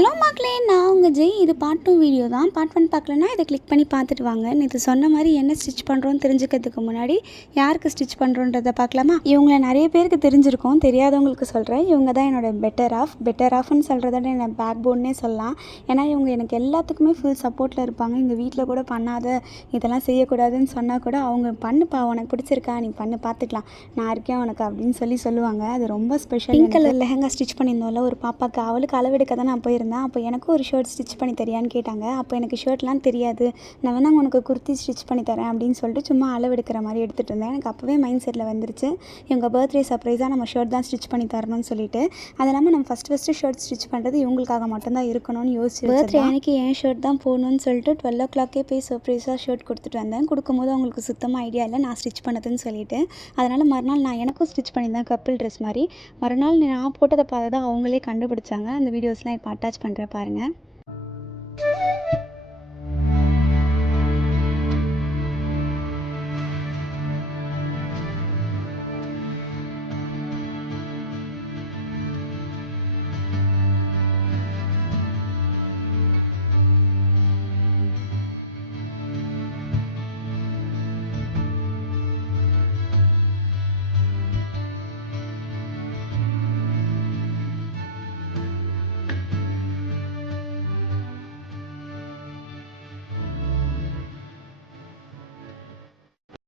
Hello மக்களே, நான் உங்கள் ஜெய். இது பார்ட் 2 வீடியோ தான். பார்ட் 1 பார்க்கலன்னா இதை கிளிக் பண்ணி பார்த்துட்டு வாங்க. நேற்று சொன்ன மாதிரி என்ன ஸ்டிச் பண்ணுறோன்னு தெரிஞ்சுக்கிறதுக்கு முன்னாடி யாருக்கு ஸ்டிச் பண்ணுறோன்றதை பார்க்கலாமா? இவங்கள நிறைய பேருக்கு தெரிஞ்சிருக்கும், தெரியாதவங்களுக்கு சொல்கிறேன். இவங்க தான் என்னோட பெட்டர் ஆஃப்னு சொல்கிறத என்ன பேக் போன்னே சொல்லலாம். ஏன்னா இவங்க எனக்கு எல்லாத்துக்குமே ஃபுல் சப்போர்ட்டில் இருப்பாங்க. எங்கள் வீட்டில் கூட பண்ணாத, இதெல்லாம் செய்யக்கூடாதுன்னு சொன்னால் கூட அவங்க பண்ணுப்பா, உனக்கு பிடிச்சிருக்கா, நீ பண்ணு, பார்த்துக்கலாம், நான் இருக்கேன் உனக்கு அப்படின்னு சொல்லுவாங்க. அது ரொம்ப special. Pink colour lehenga stitch பண்ணியிருந்தோம்ல ஒரு பாப்பாவுக்கு, அவளுக்கு அளவெடுக்க தான் நான் போயிருந்தேன். அப்போ எனக்கும் ஒரு ஷர்ட் ஸ்டிச் பண்ணி தரியான்னு கேட்டாங்க. அப்போ எனக்கு ஷர்ட்லாம் தெரியாது, நான் வேணா உனக்கு குர்த்தி ஸ்டிச் பண்ணி தரேன் அப்படின்னு சொல்லிட்டு சும்மா அளவெடுக்கிற மாதிரி எடுத்துகிட்டு இருந்தேன். எனக்கு அப்போவே மைண்ட் செட்டில் வந்துருச்சு, இவங்க பர்த்டே சர்ப்ரைஸாக நம்ம ஷர்ட் தான் ஸ்டிச் பண்ணி தரணும்னு சொல்லிட்டு. அது இல்லாமல் நம்ம ஃபஸ்ட்டு ஷர்ட் ஸ்டிச் பண்ணுறது இவங்களுக்காக மட்டும்தான் இருக்கணும்னு யோசிச்சு, பர்த்டே அன்றைக்கி என் ஷர்ட் தான் போகணுன்னு சொல்லிட்டு 12 o'clock போய் சர்ப்ரைஸாக ஷர்ட் கொடுத்துட்டு வந்தேன். கொடுக்கும்போது அவங்களுக்கு சுத்தமாக ஐடியா இல்லை நான் ஸ்டிச் பண்ணதுன்னு சொல்லிட்டு. அதனால் மறுநாள் நான் எனக்கும் ஸ்டிச் பண்ணியிருந்தேன், கப்பிள் ட்ரெஸ் மாதிரி. மறுநாள் நான் போட்டதை பார்த்து தான் அவங்களே கண்டுபிடிச்சாங்க. அந்த வீடியோஸ்லாம் இப்போ அட்டாச் பண்ணுறேன் பாருங்கள்.